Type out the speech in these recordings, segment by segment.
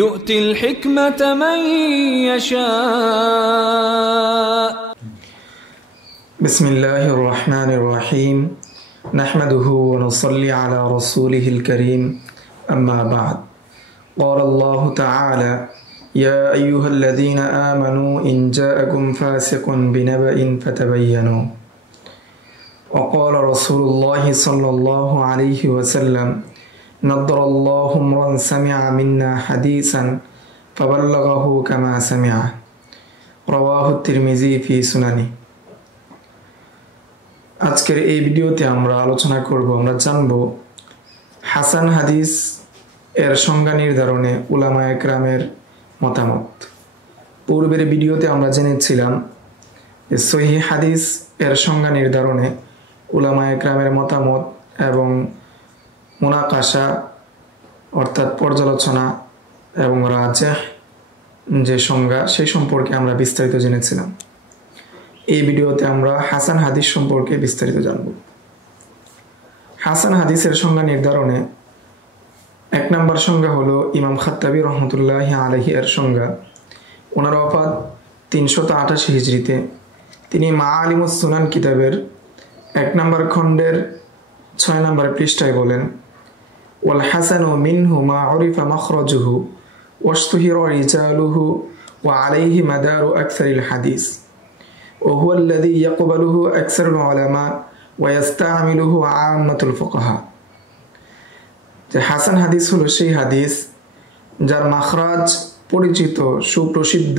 يؤتي الحكمة من يشاء. بسم الله الرحمن الرحيم نحمده ونصلي على رسوله الكريم أما بعد قال الله تعالى يا أيها الذين آمنوا إن جاءكم فاسق بنبأ فتبينوا وقال رسول الله صلى الله عليه وسلم نضر الله امرا سمع منا حديثا فبلغه كما سمعه رواه الترمذي في سننه। আজকের এই ভিডিওতে আমরা আলোচনা করব, আমরা জানব হাসান হাদিস এর সংজ্ঞা নির্ধারণে উলামায়ে কেরামের মতামত। পূর্বের ভিডিওতে আমরা জেনেছিলাম যে সহিহ হাদিস এর সংজ্ঞা নির্ধারণে উলামায়ে কেরামের মতামত এবং মুনাকাশা অর্থাৎ পর্যালোচনা এবং রাজেহ যে সংজ্ঞা সেই সম্পর্কে আমরা বিস্তারিত জেনেছিলাম। এই ভিডিওতে আমরা হাসান হাদিস সম্পর্কে বিস্তারিত জানব। হাসান হাদিসের সংজ্ঞা নির্ধারণে এক নম্বর সংজ্ঞা হলো ইমাম খাত্তাবী রহমতুল্লাহি আলাইহি এর সংজ্ঞা। ওনার ওফাত 388 হিজরিতে। তিনি মাআলিমুস সুনান কিতাবের 1 নম্বর খণ্ডের 6 নম্বর পৃষ্ঠায় বলেন ওয়াল হাসানু মিনহু মা উরিফা মাখরাজুহু ওয়াশতুহিরা রিজালুহু ওয়া আলাইহি মাদারু আকসারিল হাদিস وهو الذي يقبله أكثر العلماء ويستعمله عامة الفقهاء। যে হাসান হাদিস হলো সেই হাদিস যার মাখরাজ পরিচিত, সুপ্রসিদ্ধ,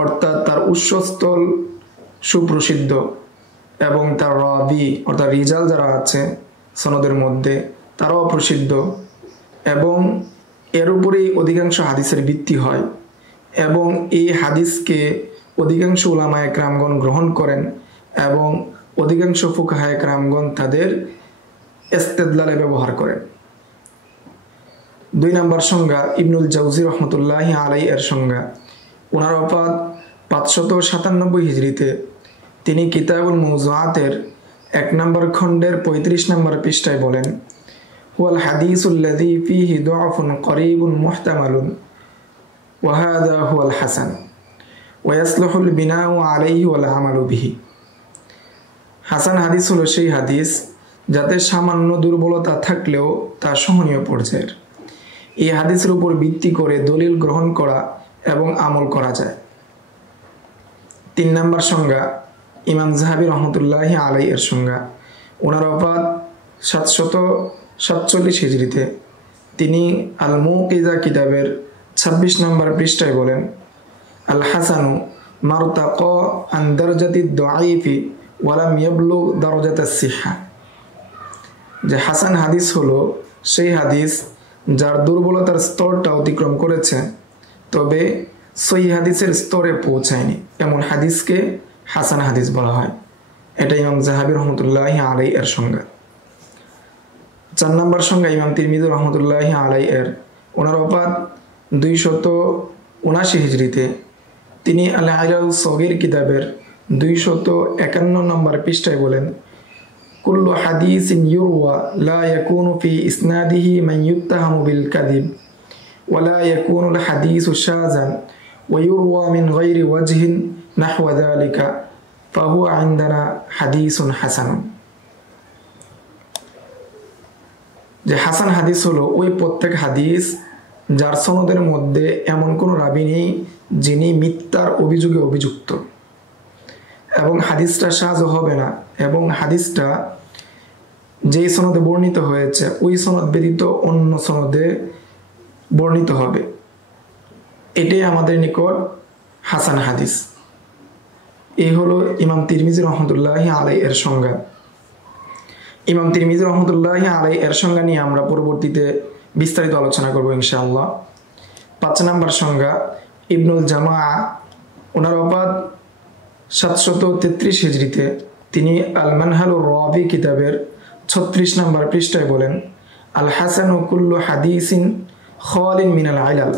অর্থাৎ তার উৎসস্থল সুপ্রসিদ্ধ এবং তার রাবি অর্থাৎ রিজাল যারা আছে সনদের মধ্যে তারাও প্রসিদ্ধ এবং এর উপরেই অধিকাংশ হাদিসের ভিত্তি হয় এবং এই হাদিসকে অধিকাংশ উলামায়ে কেরামগণ গ্রহণ করেন এবং অধিকাংশ ফুকাহায়ে কেরামগণ তাদের ইস্তেদলালে ব্যবহার করেন। 2 নম্বর সংজ্ঞা ইবনুল জাওজি রহমতুল্লাহি আলাইহি এর সংজ্ঞা। ওনার ওফাত 597 হিজরিতে। তিনি কিতাবুল মাওযুআতের 1 নম্বর খণ্ডের 35 নম্বর পৃষ্ঠায় বলেন হুয়াল হাদিসুল্লাযী ফীহি দুআফুন করিবুন মুহতামালুন ওয়া হাযা হুয়াল হাসান ওয়াসলুহুল বিনাউ আলাইহি ওয়াল আমালু বিহি। হাসান হাদিস হলো সেই হাদিস যাতে সামান্য দুর্বলতা থাকলেও তা সহনীয় পর্যায়ের। এই হাদিসের উপর ভিত্তি করে দলিল গ্রহণ করা এবং আমল করা যায়। 3 নম্বর সংজ্ঞা ইমাম যাহাবী রহমতুল্লাহি আলাইহি এর সংজ্ঞা। ওনার ওফাত 747 হিজরিতে। তিনি আল মুকিজা কিতাবের 26 নম্বর পৃষ্ঠায় বলেন আল হাসানু মারতাকা আন দারজাতিদ দাঈফি ওয়া লাম ইয়াবলুগ দারজাতাস সিহহা। যে হাসান হাদিস হলো সেই হাদিস যার দুর্বলতার স্তরটা অতিক্রম করেছে তবে সহিহ হাদিসের স্তরে পৌঁছায়নি, এমন হাদিসকে হাসান হাদিস বলা হয়। এটা ইমাম যাহাবী রহমতুল্লাহি আলাইহি এর সংজ্ঞা। 4 নম্বর সংজ্ঞা ইমাম তিরমিজি রহমতুল্লাহি আলাইহি এর। ওনার ওফাত 279 হিজরিতে। তিনি আল ইলাল সগীর কিতাবের 251 নম্বর পৃষ্ঠায় বলেন কুল্লু হাদিসিন ইউরওয়া লা ইয়াকুনু ফি ইসনাদিহি মান ইত্তাহামু বিল কাযিব ওয়া লা ইয়াকুনু আল হাদিসু শাযান ওয়া ইউরওয়া মিন গায়রি ওয়াজহিন নাহওয়া যালিকা ফাহুয়া ইনদানা হাদিসুন হাসান। যে হাসান হাদিস হলো ওই প্রত্যেক হাদিস যার সনদের মধ্যে এমন কোনো রাবী নেই যিনি মিথ্যার অভিযোগে অভিযুক্ত এবং হাদিসটা শায হবে না এবং হাদিসটা যেই সনদে বর্ণিত হয়েছে ওই সনদ ব্যতীত অন্য সনদে বর্ণিত হবে। এটাই আমাদের নিকট হাসান হাদিস। এই হলো ইমাম তিরমিজি রহমতুল্লাহি আলাইহি এর সংজ্ঞা। ইমাম তিরমিজি রহমতুল্লাহি আলাইহি এর সংজ্ঞা নিয়ে আমরা পরবর্তীতে বিস্তারিত আলোচনা করব ইনশাআল্লাহ। 5 নম্বর সংজ্ঞা ইবনুল জামাআ। ওনার ওফাত 733 হিজরিতে। তিনি আল মানহালুর রাবি কিতাবের 36 নম্বর পৃষ্ঠায় বলেন আল হাসানু কুল্লু হাদিসিন খালিন মিনাল ইলাল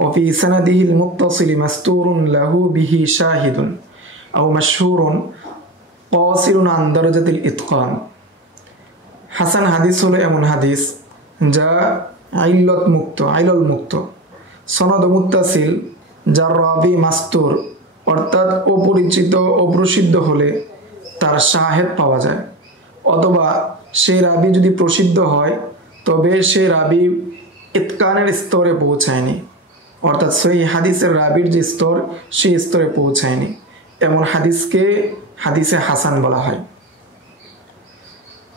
ওয়া ফি সানাদিহিল মুত্তাসিল মাসতুরুন লাহু বিহি শাহিদুন আও মাশহুরুন কাসিরুন আন দারাজাতিল ইতকান। হাসান হাদিস হলো এমন হাদিস যা আইলত মুক্ত, আইলল মুক্ত, সনদ মুত্তাসিল, যার রাবি মাস্তুর অর্থাৎ অপরিচিত অপ্রসিদ্ধ হলে তার শাহেদ পাওয়া যায়, অথবা সেই রাবি যদি প্রসিদ্ধ হয় তবে সে রাবি ইতকানের স্তরে পৌঁছায়নি, অর্থাৎ সহিহ হাদিসের রাবির যে স্তর সেই স্তরে পৌঁছায়নি, এমন হাদিসকে হাদিসে হাসান বলা হয়।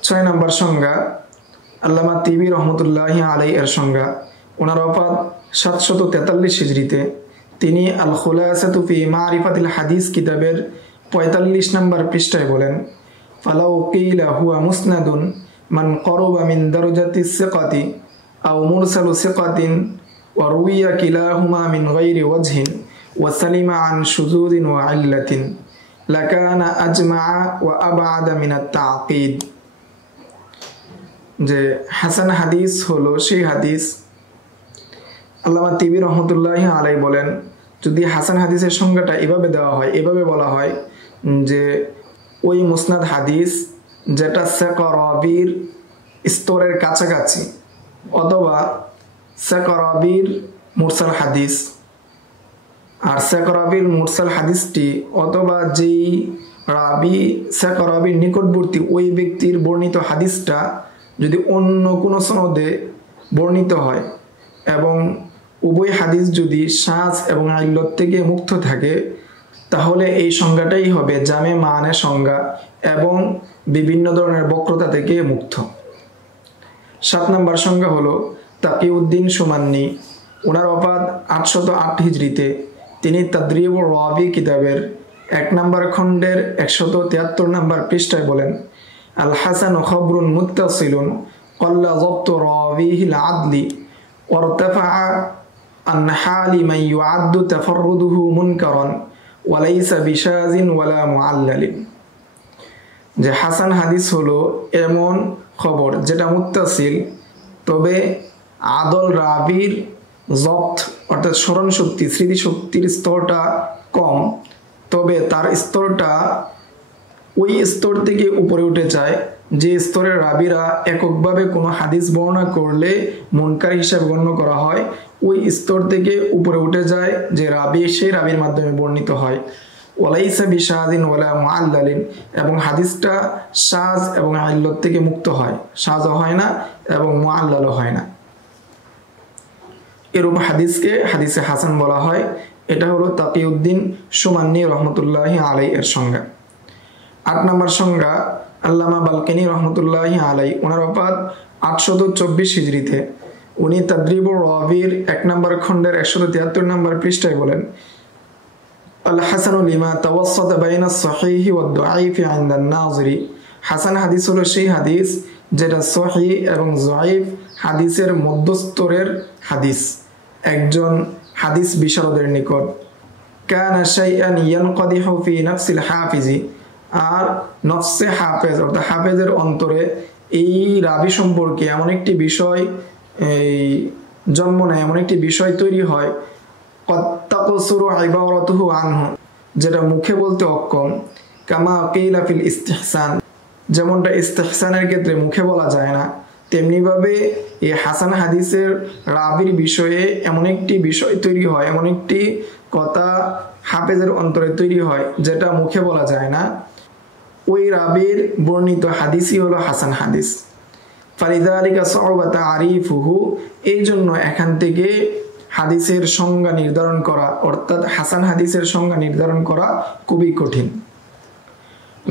6 নম্বর সংজ্ঞা, আল্লামা তিবি রহমতুল্লাহি আলাই এর সংজ্ঞা। ওনার ওফাত 743 হিজরিতে। তিনি আল খুলাসাতু ফি মারিফাতিল হাদিস কিতাবের 45 নম্বর পৃষ্ঠায় বলেন, ফালাউ কিলা হুয়া মুসনাদুন মান করুবা মিন দারজাতি সিকাতি আও মুরসালু সিকাতিন ওয়া রুইয়া কিলাহুমা মিন গায়রি ওয়াজহিন ওয়া সালিমা আন শুযুদিন ওয়া ইল্লাতিন লাকানা আজমাআ ওয়া আবআদা মিন আত-তা'কিদ। যে হাসান হাদিস হলো সেই হাদিস, আল্লামা তিবি রহমতুল্লাহি আলাই বলেন, যদি হাসান হাদিসের সংজ্ঞাটা এভাবে দেওয়া হয়, এভাবে বলা হয় যে ওই মুসনাদ হাদিস যেটা সিকা রাবির স্তরের কাছাকাছি, অথবা সিকা রাবির মুরসাল হাদিস। আর সিকা রাবির মুরসাল হাদিসটি অথবা যেই রাবি সিকা রাবির নিকটবর্তী ওই ব্যক্তির বর্ণিত হাদিসটা যদি অন্য কোনো সনদে বর্ণিত হয় এবং উভয় হাদিস যদি শায এবং ইল্লত থেকে মুক্ত থাকে, তাহলে এই সংজ্ঞাটাই হবে জামে মানের সংজ্ঞা এবং বিভিন্ন ধরনের বক্রতা থেকে মুক্ত। 7 নম্বর সংজ্ঞা হলো তাকিউদ্দিন সুমান্নি। ওনার ওফাত 808 হিজরিতে। তিনি তাদরিবুর রাবি কিতাবের 1 নম্বর খণ্ডের 173 নম্বর পৃষ্ঠায় বলেন, আল হাসানু খবরুন মুত্তাসিলুন ক্বাল্লা যাবতু রাবিহিল আদলি ওয়ারতাফা আন হালি মান ইউআদ্দু তাফাররুদুহু মুনকারান ওয়া লাইসা বিশাযিন ওয়ালা মুআল্লালিন। যে হাসান হাদিস হলো এমন খবর যেটা মুত্তাসিল, তবে আদল রাবির জব্ত অর্থাৎ স্মরণ শক্তি, স্মৃতি শক্তির স্তরটা কম, তবে তার স্তরটা ওই স্তর থেকে উপরে উঠে যায় যে স্তরের রাবিরা এককভাবে কোনো হাদিস বর্ণনা করলে মুনকার হিসাবে গণ্য করা হয়, ওই স্তর থেকে উপরে উঠে যায় যে রাবি সেই রাবির মাধ্যমে বর্ণিত হয়। ওয়ালাইসা বিশাযিন ওয়ালা মুআল্লালিন, এবং হাদিসটা শায এবং ইল্লত থেকে মুক্ত হয়, শাযও হয় না এবং মুআল্লালও হয় না। এরূপ হাদিসকে হাদিসে হাসান বলা হয়। এটা হলো তাকিউদ্দিন সুমান্নি রহমতুল্লাহি আলাই এর সংজ্ঞা। 8 নম্বর সংজ্ঞা, আল্লামা বালকিনি রহমতুল্লাহি আলাই। ওনার ওফাত 824 হিজরিতে। উনি তাদরিবুর রাবির 1 নম্বর খণ্ডের 173 নম্বর পৃষ্ঠায় বলেন, আল হাসানু লিমা তাওয়াসসাতা বাইনা সহিহি ওয়াদ দাঈফি ইনদা নাযিরি। হাসান হাদিস হলো সেই হাদিস যেটা সহিহ এবং যায়ীফ হাদিসের মধ্যস্তরের হাদিস একজন হাদিস বিশারদের নিকট। কানা শাইআন ইয়ানকাদিহু ফি নাফসিল হাফিজি, আর নফসে হাফেজ অর্থাৎ হাফেজের অন্তরে এই রাবি সম্পর্কে এমন একটি বিষয় জন্ম নেয়, এমন একটি বিষয় তৈরি হয়, কত্তাকসুরু ইবারাতুহু আনহু, যেটা মুখে বলতে অক্ষম। কামা কিলা ফিল ইস্তিহসান, যেমনটা ইস্তিহসানের ক্ষেত্রে মুখে বলা যায় না, তেমনিভাবে এই হাসান হাদিসের রাবির বিষয়ে এমন একটি বিষয় তৈরি হয়, এমন একটি কথা হাফেজের অন্তরে তৈরি হয় যেটা মুখে বলা যায় না। ওই রাবির বর্ণিত হাদিসই হলো হাসান হাদিস। ফালিযালিকা সা'বা তা'রিফুহু, এই জন্য এখান থেকে হাদিসের সংজ্ঞা নির্ধারণ করা, অর্থাৎ হাসান হাদিসের সংজ্ঞা নির্ধারণ করা খুবই কঠিন।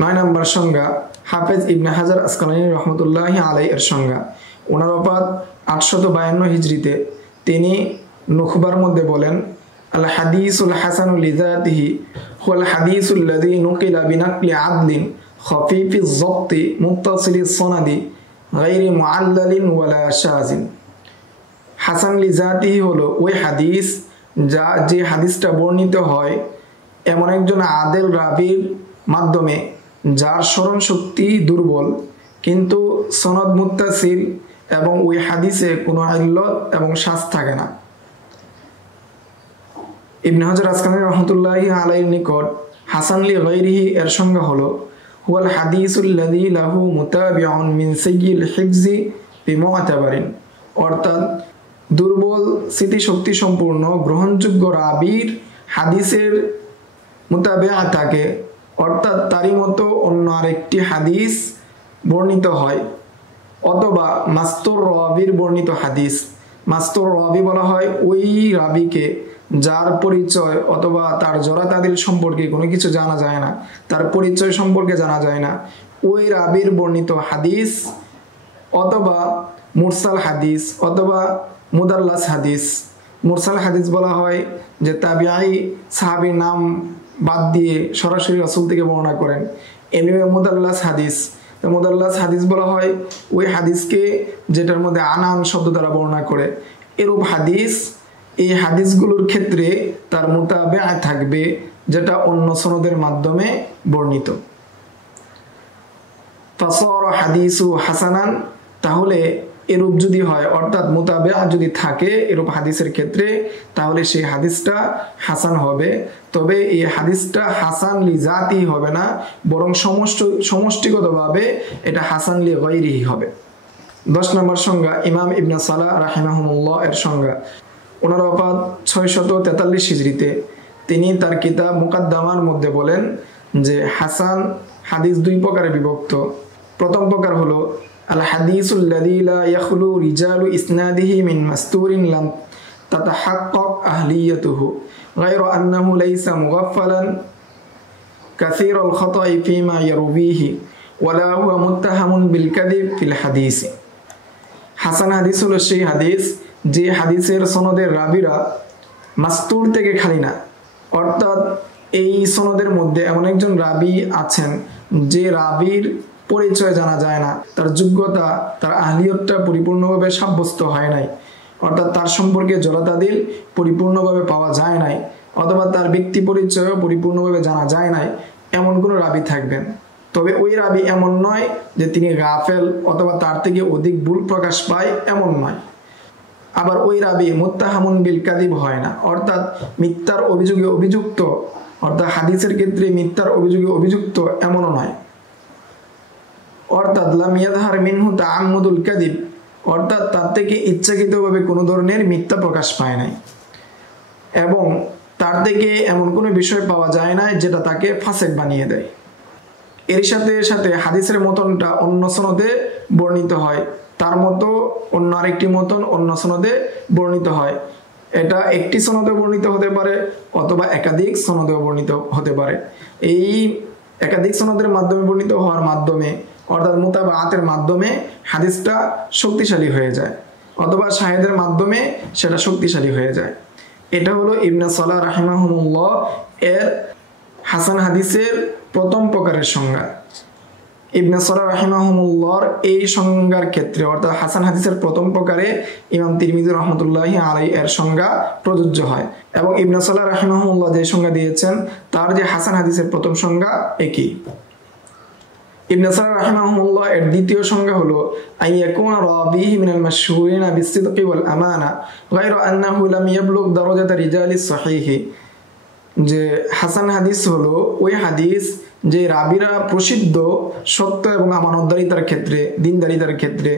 9 নম্বর সংজ্ঞা, হাফেজ ইবনে হাজার আসকালানী রহমতুল্লাহি আলাই এর সংজ্ঞা। ওনার ওফাত 852 হিজরিতে। তিনি নুখবার মধ্যে বলেন, আল হাদিসুল হাসানু লিযাতিহি হুয়াল হাদিসুল লাযী নুকিলা বিনাকলি আদলিন খাফীফিজ যাবতি মুত্তাসিলিস সনাদি গায়রি মুআল্লালিন ওয়ালা শাযিন। হাসান লিযাতিহি হলো ওই হাদিস যে হাদিসটা বর্ণিত হয় এমন একজন আদেল রাবির মাধ্যমে যার স্মরণ শক্তি দুর্বল, কিন্তু সনদ মুত্তাসিল এবং ওই হাদিসে কোনো ইল্লত এবং শায থাকে না। ইবনে হাজার আসকালানী রাহমাতুল্লাহি আলাইহির নিকট হাসান লি গায়রিহি এর সংজ্ঞা হলো হুয়াল হাদিসুল লাযী লাহু মুতাবিউন মিন সাইয়্যিল হিফজি বিমুতাবারিন, অর্থাৎ দুর্বল স্মৃতিশক্তি সম্পূর্ণ গ্রহণযোগ্য রাবির হাদিসের মুতাবেআ থাকে, অর্থাৎ তারই মতো অন্য আরেকটি হাদিস বর্ণিত হয়, অথবা মাস্তুর রাবির বর্ণিত হাদিস। মাস্তুর রাবি বলা হয় ওই রাবিকে যার পরিচয় অথবা তার জরা তাদিল সম্পর্কে কোনো কিছু জানা যায় না, তার পরিচয় সম্পর্কে জানা যায় না, ওই রাবির বর্ণিত হাদিস, অথবা মুরসাল হাদিস অথবা মুদাল্লাস হাদিস। মুরসাল হাদিস বলা হয় যে তাবিআই সাহাবীর নাম বাদ দিয়ে সরাসরি রাসূল থেকে বর্ণনা করেন, এমনি মুদাল্লাস হাদিস। মুদাল্লাস হাদিস বলা হয় ওই হাদিসকে যেটার মধ্যে আনান শব্দ দ্বারা বর্ণনা করে। এরূপ হাদিস, এই হাদিসগুলোর ক্ষেত্রে তার মুতাবেআ থাকবে যেটা অন্য সনদের মাধ্যমে বর্ণিত। ফাসারা হাদিসু হাসানান, তাহলে এরূপ যদি হয় অর্থাৎ মুতাবেআ যদি থাকে এরূপ হাদিসের ক্ষেত্রে, তাহলে সেই হাদিসটা হাসান হবে। তবে এই হাদিসটা হাসান লি জাতি হবে না, বরং সমষ্টিগতভাবে এটা হাসান লি গায়রিহি হবে। 10 নম্বর সংজ্ঞা ইমাম ইবনে সালাহ রাহিমাহুল্লাহ এর সংজ্ঞা। ওনার ওফাত 643 হিজরিতে। তিনি তার কিতাব মুকাদ্দামার মধ্যে বলেন যে হাসান হাদিস 2 প্রকারে বিভক্ত। প্রথম প্রকার হলো আল হাদিসুল্লাযী লা ইয়াখলু রিজালু ইসনাদিহি মিন মাস্তুরিন লাম তাতাহাক্কাক আহলিয়াতুহু গায়রা আন্নাহু লাইসা মুগাফফালান কাসীরাল খাতা'i ফীমা ইয়ারুবিহি ওয়ালা হুয়া মুত্তাহামুন বিল কাযিব ফিল হাদিস। হাসান হাদিস হলো সেই হাদিস যে হাদিসের সনদের রাবিরা মাস্তুর থেকে খালি না, অর্থাৎ এই সনদের মধ্যে এমন একজন রাবি আছেন যে রাবির পরিচয় জানা যায় না, তার যোগ্যতা তার আহলিয়তটা পরিপূর্ণভাবে সাব্যস্ত হয় নাই, অর্থাৎ তার সম্পর্কে জলাতাদিল পরিপূর্ণভাবে পাওয়া যায় নাই, অথবা তার ব্যক্তি পরিচয়ও পরিপূর্ণভাবে জানা যায় নাই, এমন কোনো রাবি থাকবেন। তবে ওই রাবি এমন নয় যে তিনি গাফেল অথবা তার থেকে অধিক ভুল প্রকাশ পায়, এমন নয়। আবার ওই রাবি মুত্তাহামুন বিল কাযিব হয় না, অর্থাৎ মিথ্যার অভিযোগে অভিযুক্ত, অর্থাৎ হাদিসের ক্ষেত্রে মিথ্যার অভিযোগে অভিযুক্ত এমনও নয়। অর্থাৎ লাম ইয়াযহার মিনহু তাআম্মুদুল কাযিব, অর্থাৎ তার থেকে ইচ্ছাকৃতভাবে কোনো ধরনের মিথ্যা প্রকাশ পায় নাই, এবং তার থেকে এমন কোনো বিষয় পাওয়া যায় না যেটা তাকে ফাসেক বানিয়ে দেয়। এর সাথে সাথে হাদিসের মতনটা অন্য সনদে বর্ণিত হয়, তার মতো অন্য আরেকটি মতন অন্য সনদে বর্ণিত হয়। এটা একটি সনদে বর্ণিত হতে পারে অথবা একাধিক সনদেও বর্ণিত হতে পারে। এই একাধিক সনদের মাধ্যমে বর্ণিত হওয়ার মাধ্যমে, অর্থাৎ মুতাবাআতের মাধ্যমে হাদিসটা শক্তিশালী হয়ে যায়, অথবা শাহেদের মাধ্যমে সেটা শক্তিশালী হয়ে যায়। এটা হলো ইবনে সালাহ রাহিমাহুল্লাহ এর হাসান হাদিসের প্রথম প্রকারের সংজ্ঞা। ইবনে সালাহ রাহিমাহুল্লাহর এই সংজ্ঞার ক্ষেত্রে, অর্থাৎ হাসান হাদিসের প্রথম প্রকারে ইমাম তিরমিজি রাহমাতুল্লাহি আলাইহি এর সংজ্ঞা প্রযোজ্য হয়, এবং ইবনে সালাহ রাহিমাহুল্লাহ যে সংজ্ঞা দিয়েছেন তার যে হাসান হাদিসের প্রথম সংজ্ঞা একই। ইবনে সালাহ রাহিমাহুল্লাহ এর দ্বিতীয় সংজ্ঞা হলো আইয়াকুনা রাবিহি মিনাল মাশহুরিনা বিসিদকি ওয়াল আমানা গায়রা আন্নাহু লাম ইয়াবলুগ দারাজাত রিজালিস সহিহি। যে হাসান হাদিস হলো ওই হাদিস যে রাবিরা প্রসিদ্ধ সত্য এবং আমানতদারিতার ক্ষেত্রে, দিনদারিতার ক্ষেত্রে,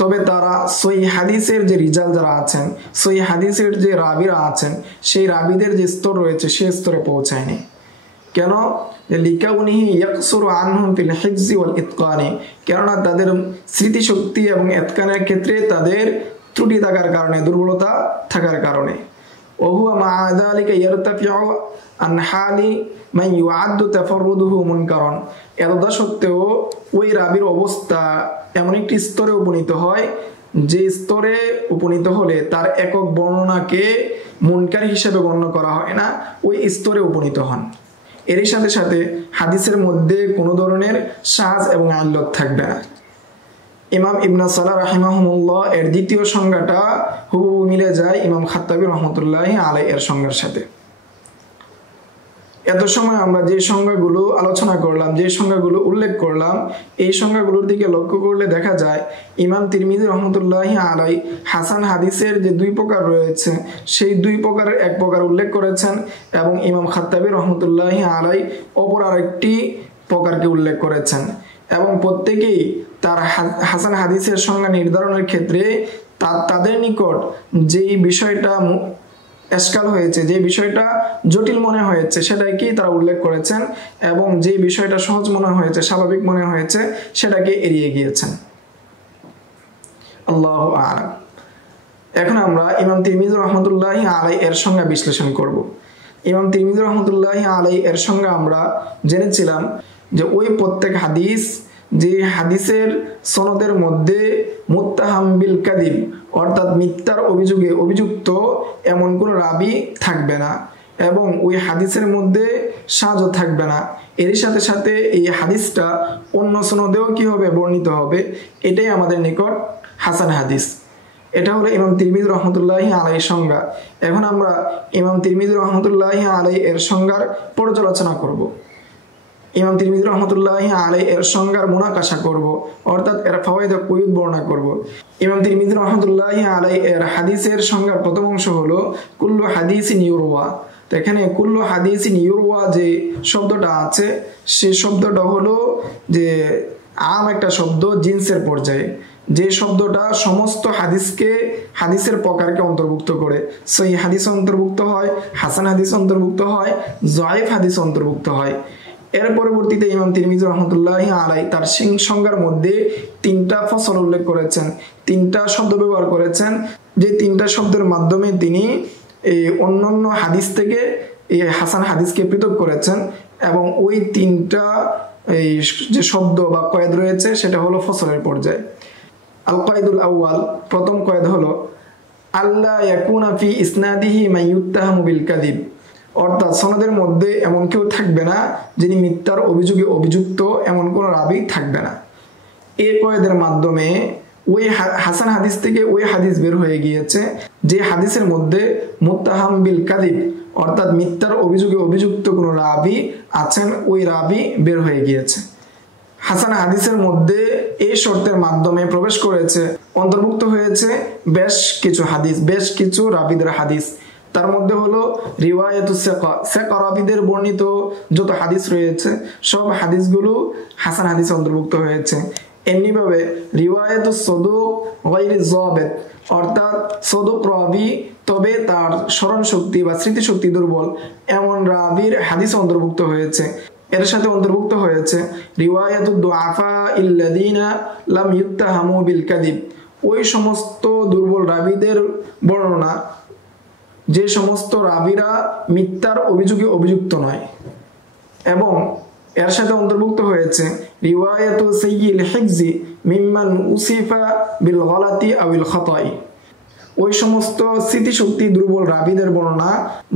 তবে তারা সহিহ হাদিসের যে রিজাল যারা আছেন, সহিহ হাদিসের যে রাবিরা আছেন, সেই রাবিদের যে স্তর রয়েছে সেই স্তরে পৌঁছায়নি। কেন? লিকাউনিহি ইয়াকসুরু আনহুম ফিল হিফজি ওয়াল ইতকানি, কেননা তাদের স্মৃতিশক্তি এবং ইতকানের ক্ষেত্রে তাদের ত্রুটি থাকার কারণে, দুর্বলতা থাকার কারণে। ওহুয়া মা যালিকা ইয়ারতাফিউ আন হালি মান ইউআদ্দু তাফাররুদুহু মুনকারান, এতদা সত্ত্বেও ওই রাবির অবস্থা এমন একটি স্তরে উপনীত হয় যে স্তরে উপনীত হলে তার একক বর্ণনাকে মুনকার হিসেবে গণ্য করা হয় না, ওই স্তরে উপনীত হন। এরই সাথে সাথে হাদিসের মধ্যে কোনো ধরনের শাজ এবং আল্লত থাকবে না। ইমাম ইবনে সালাহ রাহিমাহুল্লাহ এর দ্বিতীয় সংজ্ঞাটা হুবহু মিলে যায় ইমাম খাত্তাবী রাহমাতুল্লাহি আলাইহি এর সংজ্ঞার সাথে। এত সময় আমরা যে সংজ্ঞাগুলো আলোচনা করলাম, যে সংজ্ঞাগুলো উল্লেখ করলাম, এই সংজ্ঞাগুলোর দিকে লক্ষ্য করলে দেখা যায় ইমাম তিরমিজি রাহমাতুল্লাহি আলাইহি হাসান হাদিসের যে 2 প্রকার রয়েছে সেই 2 প্রকারের এক প্রকার উল্লেখ করেছেন, এবং ইমাম খাত্তাবী রাহমাতুল্লাহি আলাইহি অপর আরেকটি প্রকারকে উল্লেখ করেছেন, এবং প্রত্যেকেই তার হাসান হাদিসের সংজ্ঞা নির্ধারণের ক্ষেত্রে তাদের নিকট যেই বিষয়টা এশকাল হয়েছে, যে বিষয়টা জটিল মনে হয়েছে সেটাকেই তারা উল্লেখ করেছেন, এবং যে বিষয়টা সহজ মনে হয়েছে, স্বাভাবিক মনে হয়েছে, সেটাকে এড়িয়ে গিয়েছেন। আল্লাহু আ'লাম। এখন আমরা ইমাম তিরমিজি রাহমাতুল্লাহি আলাইহি এর সংজ্ঞা বিশ্লেষণ করব। ইমাম তিরমিজি রাহমাতুল্লাহি আলাইহি এর সংজ্ঞা আমরা জেনেছিলাম যে ওই প্রত্যেক হাদিস, যে হাদিসের সনদের মধ্যে মুত্তাহাম বিল কাযিব অর্থাৎ মিথ্যার অভিযোগে অভিযুক্ত এমন কোন রাবী থাকবে না, এবং ওই হাদিসের মধ্যে সাজও থাকবে না। এর সাথে সাথে এই হাদিসটা অন্য সনদেও কি হবে, বর্ণিত হবে। এটাই আমাদের নিকট হাসান হাদিস। এটা হলো ইমাম তিরমিজি রাহমাতুল্লাহি আলাইহির সংজ্ঞা। এখন আমরা ইমাম তিরমিজি রাহমাতুল্লাহি আলাইহি এর সংজ্ঞার পর্যালোচনা করব। ইমাম তিরমিজি রাহমাতুল্লাহি আলাইহি এর সংজ্ঞার মুনাকাশা করব, অর্থাৎ এর ফাওয়ায়েদ ও কুয়ুত বর্ণনা করব। ইমাম তিরমিজি রাহমাতুল্লাহি আলাইহি এর হাদিসের সংজ্ঞার প্রথম অংশ হলো কুল্লু হাদিসিন ইউরওয়া। তো এখানে কুল্লু হাদিসিন ইউরওয়া যে শব্দটা আছে, সেই শব্দটা হলো যে আম একটা শব্দ, জিন্সের পর্যায়ে, যে শব্দটা সমস্ত হাদিসকে, হাদিসের প্রকারকে অন্তর্ভুক্ত করে। সহিহ হাদিস অন্তর্ভুক্ত হয়, হাসান হাদিস অন্তর্ভুক্ত হয়, যঈফ হাদিস অন্তর্ভুক্ত হয়। এর পরবর্তীতে ইমাম তিরমিজি রাহমাতুল্লাহি আলাইহি তার সংজ্ঞার মধ্যে তিনটা ফসল উল্লেখ করেছেন, তিনটা শব্দ ব্যবহার করেছেন, যে তিনটা শব্দের মাধ্যমে তিনি এই অন্যান্য হাদিস থেকে এই হাসান হাদিসকে পৃথক করেছেন। এবং ওই তিনটা এই যে শব্দ বা কয়েদ রয়েছে সেটা হলো ফসলের পর্যায়ে। আল কয়েদুল আউয়াল, প্রথম কয়েদ হলো আল্লা ইয়াকুনা ফি ইসনাদিহি মান ইউত্তাহামু বিল কাযিব, অর্থাৎ সনদের মধ্যে এমন কেউ থাকবে না যিনি মিথ্যার অভিযোগে অভিযুক্ত, এমন কোন রাবী থাকবে না। এই কয়েদের মাধ্যমে ওই হাসান হাদিস থেকে ওই হাদিস বের হয়ে গিয়েছে যে হাদিসের মধ্যে মুত্তাহাম বিল কাযিব অর্থাৎ মিথ্যার অভিযোগে অভিযুক্ত কোন রাবী আছেন, ওই রাবী বের হয়ে গিয়েছে। হাসান হাদিসের মধ্যে এই শর্তের মাধ্যমে প্রবেশ করেছে, অন্তর্ভুক্ত হয়েছে বেশ কিছু হাদিস, বেশ কিছু রাবীদের হাদিস। তার মধ্যে হলো রিওয়ায়াতুস সিকা, সিকা রাবীদের বর্ণিত যত হাদিস রয়েছে সব হাদিসগুলো হাসান হাদিসে অন্তর্ভুক্ত হয়েছে। এমনিভাবে রিওয়ায়াতুস সাদুক গায়রি যাবিত, অর্থাৎ সাদুক রাবী তবে তার স্মরণ শক্তি বা স্মৃতিশক্তি দুর্বল, এমন রাবীর হাদিস অন্তর্ভুক্ত হয়েছে। এর সাথে অন্তর্ভুক্ত হয়েছে রিওয়ায়াতুদ দুআফা ইল্লাযিনা লাম ইউত্তাহামু বিল কাযিব, ওই সমস্ত দুর্বল রাবীদের বর্ণনা, যে সমস্ত রাবীরা মিথ্যার অভিযোগে অভিযুক্ত নয়। এবং এর সাথে অন্তর্ভুক্ত হয়েছে রিওয়ায়াতু সাইয়িল হিফজি মিম্মান উসিফা বিল গলাতি আউল খাতাই, ওই সমস্ত স্মৃতিশক্তি দুর্বল রাবীদের বর্ণনা,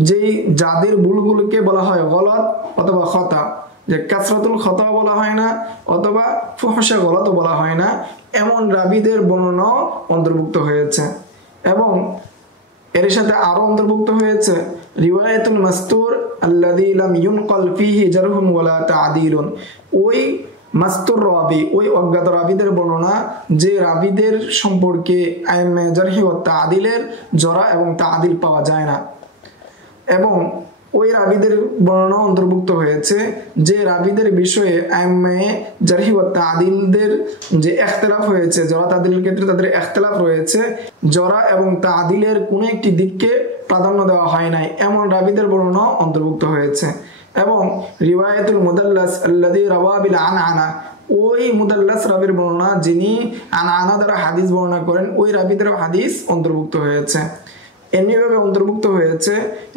যেই যাদের ভুলগুলোকে বলা হয় গলত অথবা খতা, যে কাসরাতুল খতা বলা হয় না অথবা ফুহশা গলতও বলা হয় না, এমন রাবীদের বর্ণনা অন্তর্ভুক্ত হয়েছে। এবং এর সাথে আরো অন্তর্ভুক্ত হয়েছে রিওয়ায়াতুল মাসতুর আল্লাযী লাম ইউনকাল ফীহি জারহুন ওয়ালা তা'দীলুন, ওই মাসতুর রাবী, ওই অজ্ঞাত রাবীদের বর্ণনা, যে রাবীদের সম্পর্কে আইমে জারহি ওয়া তা'দীলের জরা এবং তা'দীল পাওয়া যায় না। এবং ওই রাবীদের বর্ণনা অন্তর্ভুক্ত হয়েছে যে রাবীদের বিষয়ে আইমে জারহি ওয়া তা'দীলদের যে ইখতিলাফ হয়েছে, জরা তা'দীলের ক্ষেত্রে তাদের ইখতিলাফ রয়েছে, জরা এবং তা'দীলের কোনো একটি দিককে প্রাধান্য দেওয়া হয় নাই, এমন রাবীদের বর্ণনা অন্তর্ভুক্ত হয়েছে। এবং রিওয়ায়াতুল মুদাল্লাস আল্লাযী রাওয়া বিল আনআনা, ওই মুদাল্লাস রাবীর বর্ণনা যিনি আনআনা দ্বারা হাদিস বর্ণনা করেন, ওই রাবীদের হাদিস অন্তর্ভুক্ত হয়েছে। এমনিভাবে অন্তর্ভুক্ত হয়েছে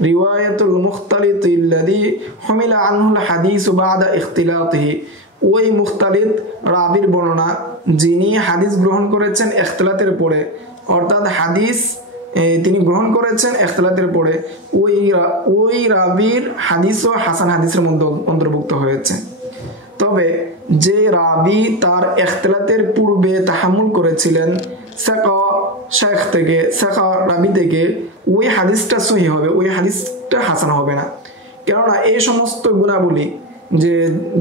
রিওয়ায়াতুল মুখতালিত আল্লাযী হুমিলা আনহুল হাদিস বাদা ইখতিলাতিহি, ওই মুখতালিত রাবীর বর্ণনা যিনি হাদিস গ্রহণ করেছেন ইখতিলাতের পরে, অর্থাৎ হাদিস তিনি গ্রহণ করেছেন ইখতিলাতের পরে, ওই রাবীর হাদিসও হাসান হাদিসের মধ্যে অন্তর্ভুক্ত হয়েছে। তবে যে রাবী তার ইখতিলাতের পূর্বে তাহাম্মুল করেছিলেন সিকা শেখ থেকে, সিকা রাবী থেকে, ওই হাদিসটা সহিহ হবে, ওই হাদিসটা হাসান হবে না। কেননা এই সমস্ত গুণাবলী,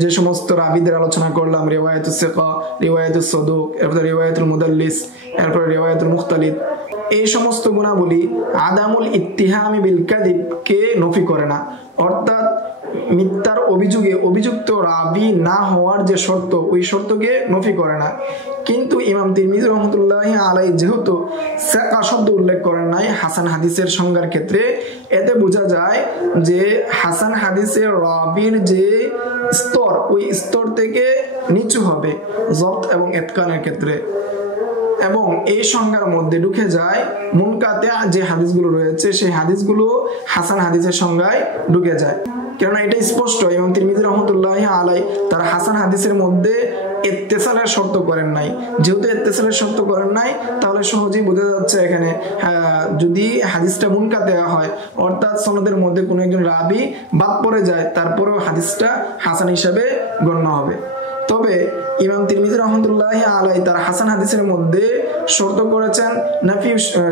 যে সমস্ত রাবীদের আলোচনা করলাম, রিওয়ায়াতুস সিকা, রিওয়ায়াতুস সাদুক, এরপর রিওয়ায়াতুল মুদাল্লিস, এরপর রিওয়ায়াতুল মুখতালিত, এই সমস্ত গুণাবলী আদামুল ইত্তিহামি বিল কাযিব কে নফি করে না, অর্থাৎ মিথ্যার অভিযোগে অভিযুক্ত রাবী না হওয়ার যে শর্ত, ওই শর্তকে নফি করে না। কিন্তু ইমাম তিরমিজি রহমতুল্লাহি আলাইহি যেহেতু সিকা শব্দ উল্লেখ করেন নাই হাসান হাদিসের সংজ্ঞার ক্ষেত্রে, এতে বোঝা যায় যে হাসান হাদিসের রাবির যে স্তর, ওই স্তর থেকে নিচু হবে জবত এবং ইতকানের ক্ষেত্রে, এবং এই সংজ্ঞার মধ্যে ঢুকে যায় মুনকাতে যে হাদিসগুলো রয়েছে, সেই হাদিসগুলো হাসান হাদিসের সংজ্ঞায় ঢুকে যায়। কেননা এটা স্পষ্ট ইমাম তিরমিজি রহমতুল্লাহি আলাইহি তার হাসান হাদিসের মধ্যে ইত্তেসালের শর্ত করেন নাই। যেহেতু ইত্তেসালের শর্ত করেন নাই, তাহলে সহজেই বোঝা যাচ্ছে এখানে যদি হাদিসটা মুনকাতে হয়, অর্থাৎ সনদের মধ্যে কোনো একজন রাবি বাদ পড়ে যায়, তারপরেও হাদিসটা হাসান হিসাবে গণ্য হবে। তবে ইমাম তিরমিজি রহমতুল্লাহি আলাইহি তার হাসান হাদিসের মধ্যে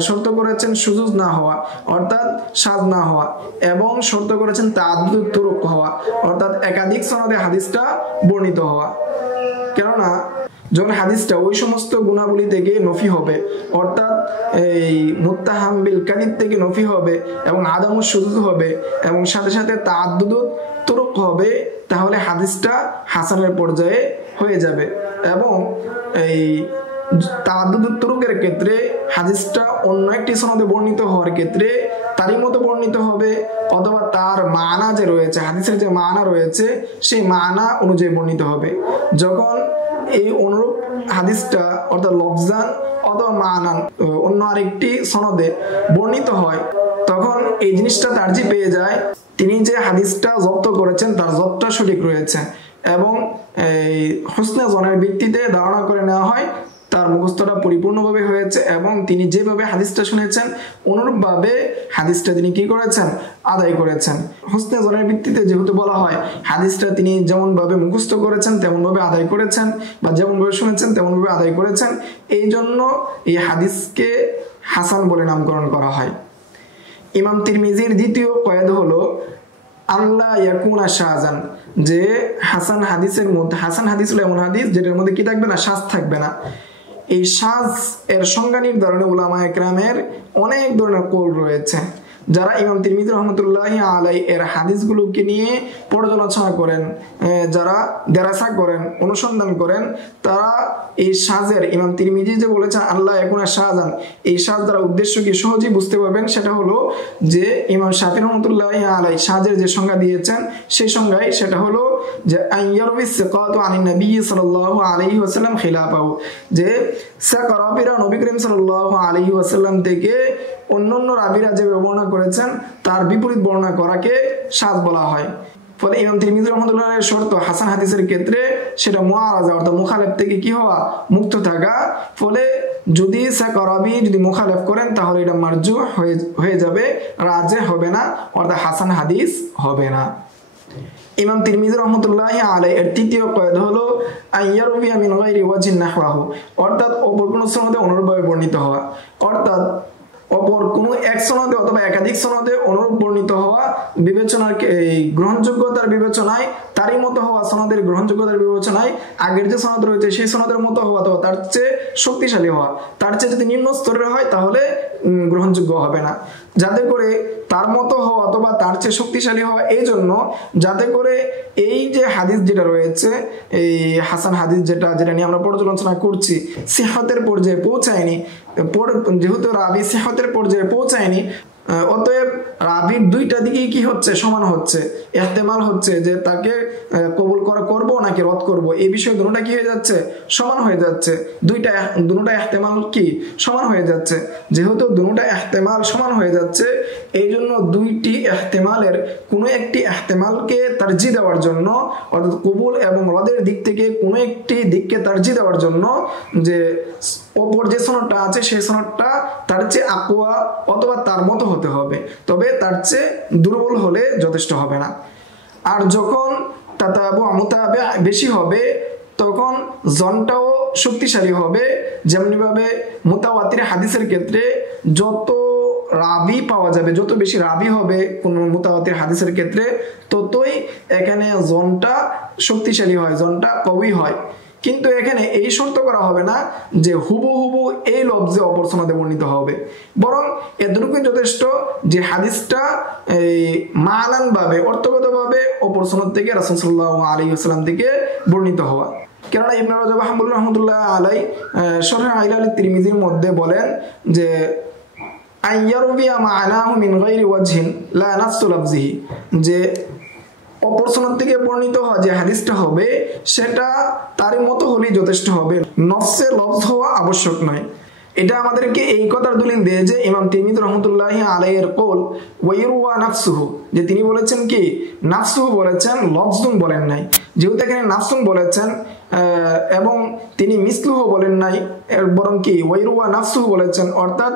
শর্ত করেছেন সুজুজ না হওয়া, অর্থাৎ সাজ না হওয়া, এবং শর্ত করেছেন তাআদ্দুদ তুরুক হওয়া, অর্থাৎ একাধিক সনদে হাদিসটা বর্ণিত হওয়া। কেননা যখন হাদিসটা ওই সমস্ত গুণাবলী থেকে নফি হবে, অর্থাৎ এই মুত্তাহাম বিল কাযিব থেকে নফি হবে এবং আদামুস সুজুজ হবে এবং সাথে সাথে তাআদ্দুদ তুরুক হবে, তাহলে হাদিসটা হাসানের পর্যায়ে হয়ে যাবে। এবং এই তাআদ্দুদ তুরুকের ক্ষেত্রে হাদিসটা অন্য একটি সনদে বর্ণিত হওয়ার ক্ষেত্রে তারই মতো বর্ণিত হবে, অথবা তার মানা যে রয়েছে, হাদিসের যে মানা রয়েছে সেই মানা অনুযায়ী বর্ণিত হবে। যখন এই অনুরূপ হাদিসটা অর্থাৎ লফজান অথবা মানান অন্য আরেকটি সনদে বর্ণিত হয়, তখন এই জিনিসটা তারজি পেয়ে যায় তিনি যে হাদিসটা জব্দ করেছেন তার জব্দটা সঠিক রয়েছে, এবং এই হুসনে জনের ভিত্তিতে ধারণা করে নেওয়া হয় তার মুখস্থটা পরিপূর্ণভাবে হয়েছে এবং তিনি যেভাবে হাদিসটা শুনেছেন অনুরূপভাবে হাদিসটা তিনি কি করেছেন, আদায় করেছেন। হুসনে জনের ভিত্তিতে যেহেতু বলা হয় হাদিসটা তিনি যেমন ভাবে মুখস্থ করেছেন তেমন ভাবে আদায় করেছেন, বা যেমন ভাবে শুনেছেন তেমন ভাবে আদায় করেছেন, এই জন্য এই হাদিসকে হাসান বলে নামকরণ করা হয়। ইমাম তিরমিজির দ্বিতীয় কয়েদ হলো আল্লাহ ইয়াকুনা শাযান, যে হাসান হাদিসের মধ্যে, হাসান হাদিস হলো এমন হাদিস যেটার মধ্যে কি থাকবে না, শাজ থাকবে না। এই শাজ এর সংজ্ঞা নির্ধারণে উলামায়ে কেরামের অনেক ধরনের কৌল রয়েছে। যারা ইমাম তিরমিজি রহমতুল্লাহি আলাইহি এর হাদিসগুলোকে নিয়ে পর্যালোচনা করেন, যারা দেরাসা করেন, অনুসন্ধান করেন, তারা এই শাজের, ইমাম তিরমিজি যে বলেছেন আল্লাহ ইয়াকুনা শাযান, এই শাজ দ্বারা উদ্দেশ্য কি সহজেই বুঝতে পারবেন। সেটা হলো যে ইমাম শাফিঈ রহমতুল্লাহি আলাইহি শাজের যে সংজ্ঞা দিয়েছেন সেই সংজ্ঞায় সেটা হলো যে আইয়ারবি সিকাতু আনিন নবী সাল্লাল্লাহু আলাইহি ওয়াসাল্লাম খিলাফাহু, যে সিকা রাবিরা নবী করিম সাল্লাল্লাহু আলাইহি ওয়াসাল্লাম থেকে অন্যান্য রাবিরা যে বর্ণনা করেছেন তার বিপরীত বর্ণনা করাকে শাজ বলা হয়। ফলে ইমাম তিরমিজি রাহমাতুল্লাহ আলাইহির শর্ত হাসান হাদিসের ক্ষেত্রে সেটা মুআরাজা অর্থাৎ মুখালেফ থেকে কি হওয়া, মুক্ত থাকা। ফলে যদি সিকা রাবি যদি মুখালেফ করেন তাহলে এটা মারজুহ হয়ে যাবে, রাজে হবে না, অর্থাৎ হাসান হাদিস হবে না। ইমাম তিরমিজি রাহমাতুল্লাহি আলাইহি এর তৃতীয় কয়েদ হলো আইয়ারবিয়া মিন গায়রি ওয়াজহিন নাহওয়াহু, অর্থাৎ অপর কোন সনদে অনুরূপভাবে বর্ণিত হওয়া, অর্থাৎ অপর কোনো এক সনদে অথবা একাধিক সনদে অনুরূপ বর্ণিত হওয়া, বিবেচনার গ্রহণযোগ্যতার বিবেচনায় তারই মতো হওয়া, সনদের গ্রহণযোগ্যতার বিবেচনায় আগের যে সনদ রয়েছে সেই সনদের মতো হওয়া অথবা তার চেয়ে শক্তিশালী হওয়া, তার চেয়ে যদি নিম্ন স্তরের হয় তাহলে গ্রহণযোগ্য হবে না। যাতে করে তার মতো হওয়া অথবা তার চেয়ে শক্তিশালী হওয়া, এই জন্য যাতে করে এই যে হাদিস যেটা রয়েছে, এই হাসান হাদিস যেটা নিয়ে আমরা পর্যালোচনা করছি, সিহতের পর্যায়ে পৌঁছায়নি, যেহেতু রাবি সিহতের পর্যায়ে পৌঁছায়নি, অতএব রাবির দুইটা দিকেই কি হচ্ছে, সমান হচ্ছে, ইহতেমাল হচ্ছে যে তাকে কবুল করব নাকি রদ করব, এই বিষয়ে দুটোটা কি হয়ে যাচ্ছে, সমান হয়ে যাচ্ছে। দুটোটা ইহতেমাল কি সমান হয়ে যাচ্ছে। যেহেতু দুটোটা ইহতেমাল সমান হয়ে যাচ্ছে, এই জন্য দুইটি ইহতেমালের কোনো একটি ইহতেমালকে তারজিহ দেওয়ার জন্য, অর্থাৎ কবুল এবং রদের দিক থেকে কোনো একটি দিককে তারজিহ দেওয়ার জন্য যে অপর যে সনদটা আছে সেই সনদটা তার চেয়ে আকওয়া অথবা তার মতো হতে হবে, তবে তার চেয়ে দুর্বল হলে যথেষ্ট হবে না। আর যখন তাতাবু মুতাবা বেশি হবে তখন জনটাও শক্তিশালী হবে। যেমনিভাবে মুতাওয়াতির হাদিসের ক্ষেত্রে যত রাবি পাওয়া যাবে, যত বেশি রাবি হবে কোন মুতাওয়াতির হাদিসের ক্ষেত্রে, ততই এখানে জনটা শক্তিশালী হয়, জনটা কওয়ি হয়। কিন্তু এখানে এই শর্ত করা হবে না যে হুবহু এই লফজে অপর সনদে বর্ণিত হবে, বরং এতটুকুই যথেষ্ট যে হাদিসটা মানান ভাবে, অর্থগতভাবে অপর সনদ থেকে রাসূল সাল্লাল্লাহু আলাইহি ওয়াসাল্লাম থেকে বর্ণিত হওয়া। কেননা ইবনে রাজব হাম্বলী রাহমাতুল্লাহ আলাই শরহ ইলাল তিরমিজির মধ্যে বলেন যে আইয়ারবিয়া মা'নাহু মিন গায়রি ওয়াজহিন লা নাফসু লাফজিহি, যে অপর সনদ থেকে বর্ণিত হয় যে হাদিসটা হবে সেটা তারই মতো হলেই যথেষ্ট হবে, নফসে লফজ হওয়া আবশ্যক নয়। এটা আমাদেরকে এই কথার দলিল দেয় যে ইমাম তিরমিজি রাহমাতুল্লাহি আলাইহির কওল ওয়াইরুয়া নাফসুহু, যে তিনি বলেছেন কি নাফসুহু বলেছেন, লফজুন বলেন নাই। যেহেতু এখানে নাফসুন বলেছেন এবং তিনি মিসলুহু বলেন নাই, বরং কি ওয়াইরুয়া নাফসুহু বলেছেন, অর্থাৎ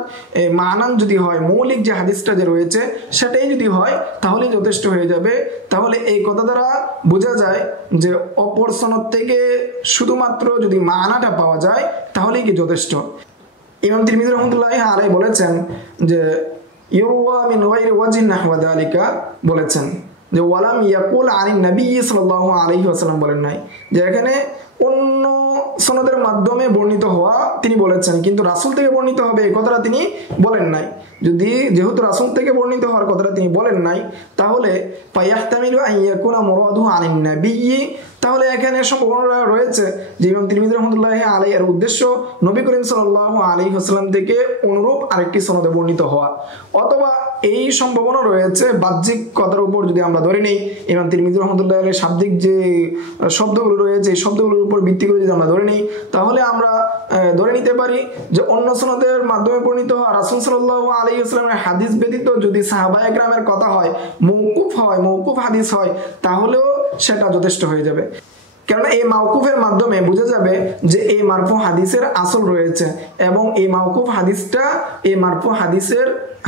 মানান যদি হয়, মৌলিক যে হাদিসটা যে রয়েছে সেটাই যদি হয় তাহলেই যথেষ্ট হয়ে যাবে। তাহলে এই কথা দ্বারা বোঝা যায় যে অপর সনদ থেকে শুধুমাত্র যদি মানাটা পাওয়া যায় তাহলেই কি যথেষ্ট। ইমাম তিরমিজি রাহমাতুল্লাহি আলাইহি বলেছেন যে ইউরওয়া মিন গায়রি ওয়াজহিন নাহওয়া যালিকা, বলেছেন যে ওয়ালাম ইয়াকুল আনিন নবী সাল্লাল্লাহু আলাইহি ওয়াসাল্লাম বলেন নাই, যে এখানে অন্য সনদের মাধ্যমে বর্ণিত হওয়া তিনি বলেছেন, কিন্তু রাসূল থেকে বর্ণিত হবে এই কথাটা তিনি বলেন নাই। যেহেতু রাসূল থেকে বর্ণিত হওয়ার কথাটা তিনি বলেন নাই, তাহলে ফায়াহতামিলু আন ইয়াকুনা মুরাদুহু আনিন নবী, তাহলে এখানে সম্ভাবনা রয়েছে যে ইমাম তিরমিজি রাহমাতুল্লাহি আলাইহি এর উদ্দেশ্য নবী করিম সাল্লাল্লাহু আলাইহি ওয়াসাল্লাম থেকে অনুরূপ আরেকটি সনদে বর্ণিত হওয়া, অথবা এই সম্ভাবনা রয়েছে বাহ্যিক কথার উপর যদি আমরা ধরে নেই, ইমাম তিরমিজি রাহমাতুল্লাহি আলাইহি শাব্দিক যে শব্দগুলো রয়েছে এই শব্দগুলোর উপর ভিত্তি করে যদি আমরা ধরে নেই, তাহলে আমরা ধরে নিতে পারি যে অন্য সনদের মাধ্যমে বর্ণিত হওয়া রাসূল সাল্লাল্লাহু আলাইহি ওয়াসাল্লামের হাদিস ব্যতীত যদি সাহাবায়ে কেরামের কথা হয়, মওকুফ হাদিস হয়, তাহলেও সেটা যথেষ্ট হয়ে যাবে। কারণ এই মাওকুফের মাধ্যমে বোঝা যাবে যে এই মারফু হাদিসের আসল রয়েছে এবং এই মাওকুফ হাদিসটা এই মারফু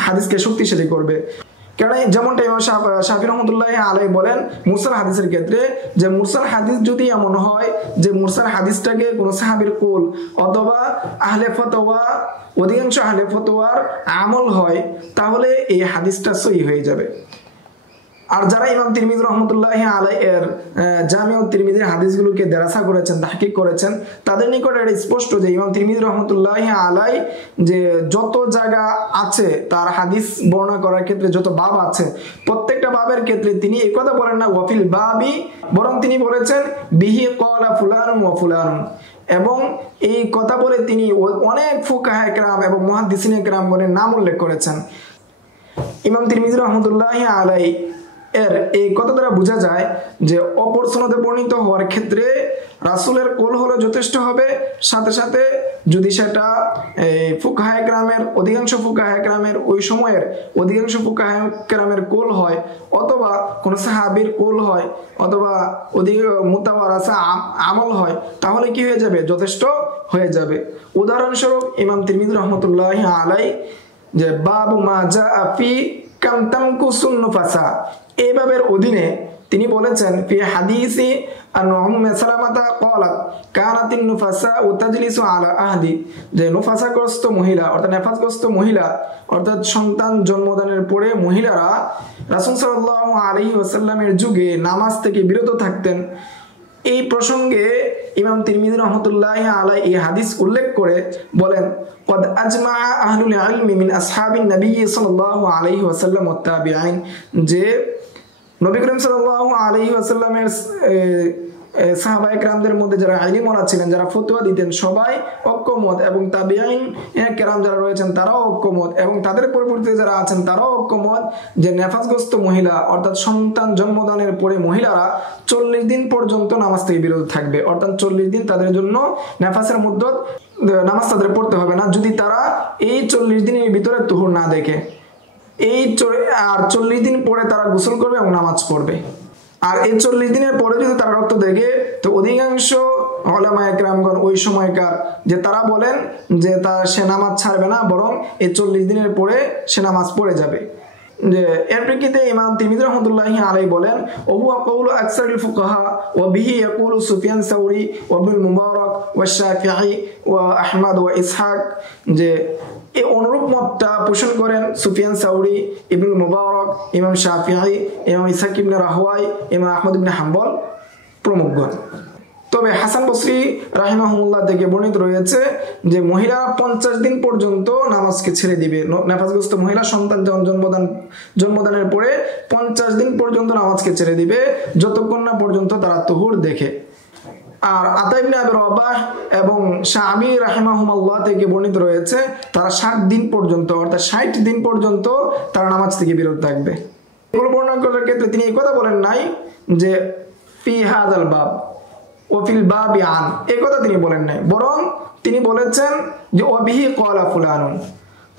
হাদিসকে শক্তিশালী করবে। কারণ যেমনটা ইমাম শাফিঈ রাহমাতুল্লাহি আলাইহি বলেন মুরসাল হাদিসের ক্ষেত্রে, যে মুরসাল হাদিস যদি এমন হয় যে মুরসাল হাদিসটাকে কোন সাহাবীর কুল অথবা আহলে ফতোয়া, অধিকাংশ আহলে ফতোয়ার আমল হয়, তাহলে এই হাদিসটা সহিহ হয়ে যাবে। আর যারা ইমাম তিরমিজি রাহমাতুল্লাহি আলাইহি এর জামিউ তিরমিজির হাদিসগুলোকে দেরাসা করেছেন, তাহকিক করেছেন, তাদের নিকট এটা স্পষ্ট যে ইমাম তিরমিজি রাহমাতুল্লাহি আলাইহি যে যত জায়গা আছে তার হাদিস বর্ণনা করার ক্ষেত্রে যত বাব আছে, প্রত্যেকটা বাবের ক্ষেত্রে তিনি এই কথা বলেন না ওয়াফিল বাবি, বরং তিনি বলেছেন বিহি ক্বালা ফুলানুন ওয়া ফুলানুন, এবং এই কথা বলে তিনি অনেক ফুকাহায়ে কেরাম এবং মুহাদ্দিসিনে কেরামগণের নাম উল্লেখ করেছেন। ইমাম তিরমিজি রাহমাতুল্লাহি আলাইহি এর এই কথা দ্বারা বোঝা যায় যে অপর সনদে বর্ণিত হওয়ার ক্ষেত্রে রাসূলের কোল হলো যথেষ্ট হবে, সাথে সাথে যদি সেটা ফুকাহায়ে কেরামের অধিকাংশ ফুকাহায়ে কেরামের ওই সময়ের অধিকাংশ ফুকাহায়ে কেরামের কোল হয়, অথবা কোন সাহাবীর কোল হয়, অথবা মুতাওয়ারাসা আমল হয়, তাহলে কি হয়ে যাবে? যথেষ্ট হয়ে যাবে। উদাহরণস্বরূপ ইমাম তিরমিজি রাহমাতুল্লাহি আলাইহি যে বাবু মা জাআ ফি কাম তামকুসুন নুফাসা, এই বাবের অধীনে তিনি বলেছেন ফি হাদিসি আন উম্মে সালামাতা ক্বালাত কানাতিন নুফাসা তাজলিসু আলা আহদি, যে নুফাসাগ্রস্ত মহিলা অর্থাৎ নেফাসগ্রস্ত মহিলা অর্থাৎ সন্তান জন্মদানের পরে মহিলারা রাসূল সাল্লাল্লাহু আলাইহি ওয়াসাল্লামের যুগে নামাজ থেকে বিরত থাকতেন। এই প্রসঙ্গে ইমাম তিরমিজি রাহমাতুল্লাহি আলাইহি এই হাদিস উল্লেখ করে বলেন قد اجمع اهل العلم من اصحاب النبي صلى الله عليه وسلم والتابعين, যে নবী করিম সাল্লাল্লাহু আলাইহি ওয়াসাল্লামের সাহাবায়ে কেরামদের মধ্যে যারা ইলমওয়ালা ছিলেন, যারা ফতোয়া দিতেন, সবাই ঐক্যমত, এবং তাবিঈন কেরাম যারা রয়েছেন তারাও ঐক্যমত, এবং তাদের পরবর্তীতে যারা আছেন তারাও ঐক্যমত যে নেফাসগ্রস্ত মহিলা অর্থাৎ সন্তান জন্মদানের পরে মহিলারা 40 দিন পর্যন্ত নামাজ থেকে বিরত থাকবে, অর্থাৎ 40 দিন তাদের জন্য নেফাসের মুদ্দত নামাজ তাদের পড়তে হবে না, যদি তারা এই 40 দিনের ভিতরে তুহুর না দেখে। আর 40 দিন পরে তারা গোসল করবে এবং নামাজ পড়বে। আর এই 40 দিনের পরে যদি তারা রক্ত দেখে, তো অধিকাংশ উলামায়ে কেরামগণ ওই সময়কার যে তারা বলেন যে সে নামাজ ছাড়বে না, বরং এই 40 দিনের পরে সে নামাজ পড়ে যাবে। যে এর প্রেক্ষিতে ইমাম তিরমিজি রাহমাতুল্লাহি আলাইহি বলেন ওহুয়া কওলু আকসারিল ফুকাহা ওয়া বিহি ইয়াকুলু সুফিয়ান সাউরি ওয়া ইবনুল মুবারক ওয়া শাফিঈ ওয়া আহমদ ওয়া ইসহাক, যে এই অনুরূপ মতটা পোষণ করেন সুফিয়ান সাউরি, ইবনুল মুবারক, ইমাম শাফিঈ, ইমাম ইসহাক ইবনে রাহওয়াই, ইমাম আহমদ ইবনে হাম্বল প্রমুখগণ। তবে হাসান বসরি রাহিমাহুল্লাহ থেকে বর্ণিত রয়েছে যে মহিলা 50 দিন পর্যন্ত নামাজকে ছেড়ে দিবে। নেফাসগ্রস্ত মহিলা সন্তান জন্মদানের পরে 50 দিন পর্যন্ত নামাজকে ছেড়ে দিবে, যতক্ষণ না পর্যন্ত তারা তুহুর দেখে। আর আতা ইবনে আবি রবাহ এবং শাআবী রাহিমাহুমাল্লাহ থেকে বর্ণিত রয়েছে তারা 60 দিন পর্যন্ত অর্থাৎ 60 দিন পর্যন্ত তারা নামাজ থেকে বিরত থাকবে। এগুলো বর্ণনা করার ক্ষেত্রে তিনি এই কথা বলেন নাই যে ফি হাযাল বাব ও ফিল বাবি আন, এই কথা তিনি বলেন নাই, বরং তিনি বলেছেন যে ওয়াবিহি ক্বালা ফুলানুন।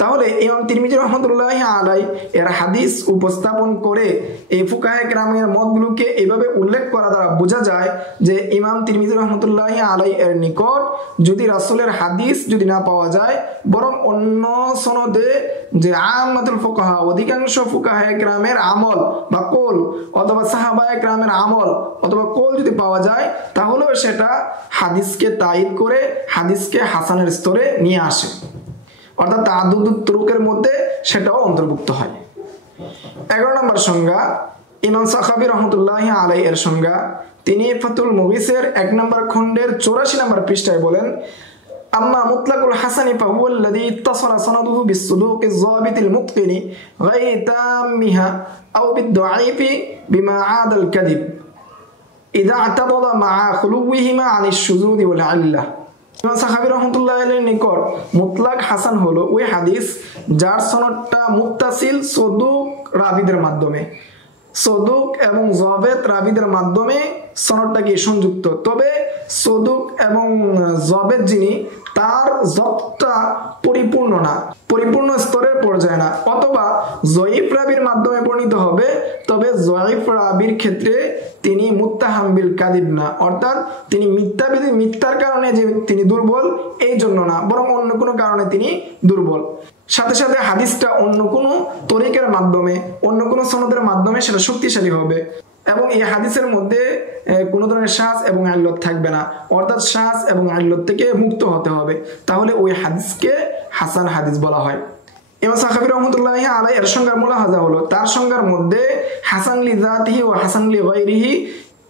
তাহলে ইমাম তিরমিজি রাহমাতুল্লাহি আলাইহি এর হাদিস উপস্থাপন করে এই ফুকাহায়ে কেরামের মতগুলোকে এইভাবে উল্লেখ করা দ্বারা বোঝা যায় যে ইমাম তিরমিজি রাহমাতুল্লাহি আলাইহি এর নিকট যদি রাসূলের হাদিস যদি না পাওয়া যায়, বরং অন্য সনদে যে আম্মাতুল ফুকাহা অধিকাংশ ফুকাহায়ে কেরামের আমল বা কওল অথবা সাহাবায়ে কেরামের আমল অথবা কওল যদি পাওয়া যায়, তাহলেও সেটা হাদিসকে তায়িদ করে হাদিসকে হাসানের স্তরে নিয়ে আসে, অর্থাৎ তাআদ্দুদুত তুরুকের মধ্যে সেটাও অন্তর্ভুক্ত হয়। 11 নম্বর সংজ্ঞা ইমাম সাখাবী রাহমাতুল্লাহি আলাইহি এর সংজ্ঞা, তিনি ফাতুল মুগিসের 1 নম্বর খণ্ডের 84 নম্বর পৃষ্ঠায় বলেন, আম্মা মুতলাকুল হাসানি ফাহুয়া আল্লাযী ইত্তাসালা সানাদুহু বিস-সুদুকিজ যাবিতিল মুতকিনি গায়রি তাম্মিহা আও বিদ-দাঈফি বিমা আদাল কাযিব ইযা আতাদাদা মা'a খুলুহিমা আনিশ শুযুযি ওয়াল ইল্লাহ। ইমাম সাখাবী রাহমাতুল্লাহি আলাইহির নিকট মুতলাক হাসান হলো ওই হাদিস যার সনদটা মুত্তাসিল সদুক রাবীদের মাধ্যমে, সদুক এবং যাবিত রাবীদের মাধ্যমে সনদটাকে সংযুক্ত, তবে সদুক এবং যাবিত যিনি তার জবতটা পরিপূর্ণ না, পরিপূর্ণ স্তরের পর্যায়ে না, অথবা জয়ীফ রাবীর মাধ্যমে বর্ণিত হবে, তবে জয়ীফ রাবীর ক্ষেত্রে তিনি মুত্তাহাম বিল কাযিব না, অর্থাৎ তিনি মিথ্যার কারণে যে তিনি দুর্বল এই জন্য না, বরং অন্য কোনো কারণে তিনি দুর্বল। সাথে সাথে হাদিসটা অন্য কোনো তরিকার মাধ্যমে অন্য কোনো সনদের মাধ্যমে সেটা শক্তিশালী হবে এবং এই হাদিসের মধ্যে কোনো ধরনের শাজ এবং ইল্লত থাকবে না, অর্থাৎ শাজ এবং ইল্লত থেকে মুক্ত হতে হবে, তাহলে ওই হাদিসকে হাসান হাদিস বলা হয়। ইমাম সাখাবী রাহমাতুল্লাহি আলাইহি এর সংজ্ঞার মুলাহাজা হলো তার সংজ্ঞার মধ্যে হাসান লি যাতিহি ওয়া হাসান লি গায়রিহি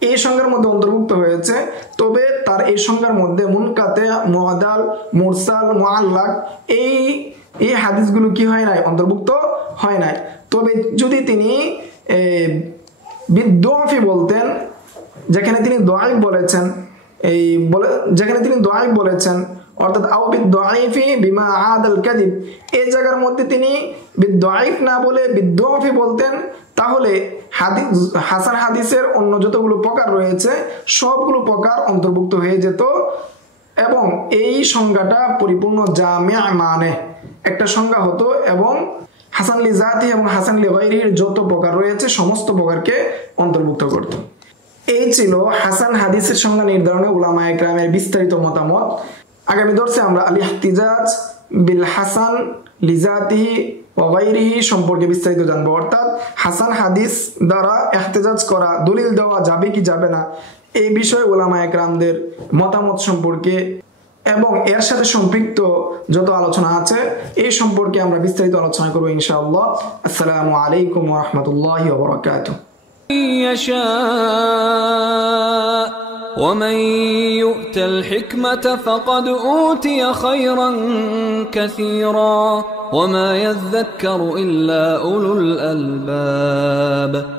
এই সংজ্ঞার মধ্যে অন্তর্ভুক্ত হয়েছে, তবে তার এই সংজ্ঞার মধ্যে মুনকাতে, মুআদাল, মুরসাল, মুআল্লাক এই হাদিসগুলো কি হয় নাই, অন্তর্ভুক্ত হয় নাই। তবে যদি তিনি বিদ-দুআফি বলতেন, যেখানে তিনি দাঈফ বলেছেন, যেখানে তিনি দাঈফ বলেছেন অর্থাৎ আও বিদ-দাঈফি বিমা আদাল কাযিব, এই জায়গার মধ্যে তিনি বিদ-দাঈফ না বলে বিদ-দুআফি বলতেন, তাহলে হাসান হাদিসের অন্য যতগুলো প্রকার রয়েছে সবগুলো প্রকার অন্তর্ভুক্ত হয়ে যেত এবং এই সংজ্ঞাটা পরিপূর্ণ জামিআ মানে একটা সংজ্ঞা হতো এবং হাসান লি যাতিহি এবং হাসান লি গায়রিহির যত প্রকার রয়েছে সমস্ত প্রকারকে অন্তর্ভুক্ত করত। এই ছিল হাসান হাদিসের সংজ্ঞা নির্ধারণে উলামায়ে কেরামের বিস্তারিত মতামত। আগামী দর্শে আমরা আল ইহতিজাজ বিল হাসান লি যাতিহি ওয়া গায়রিহি সম্পর্কে বিস্তারিত জানবো, অর্থাৎ হাসান হাদিস দ্বারা ইহতিজাজ করা, দলিল দেওয়া যাবে কি যাবে না এই বিষয়ে উলামায়ে কেরামদের মতামত সম্পর্কে এবং এর সাথে সম্পৃক্ত যত আলোচনা আছে এই সম্পর্কে আমরা বিস্তারিত আলোচনা করব ইনশাআল্লাহ। আসসালামু আলাইকুম ওয়া রাহমাতুল্লাহি ওয়া বারাকাতুহু। ومن يؤت الحكمة فقد أوتي خيرا كثيرا وما يذكر إلا أولو الألباب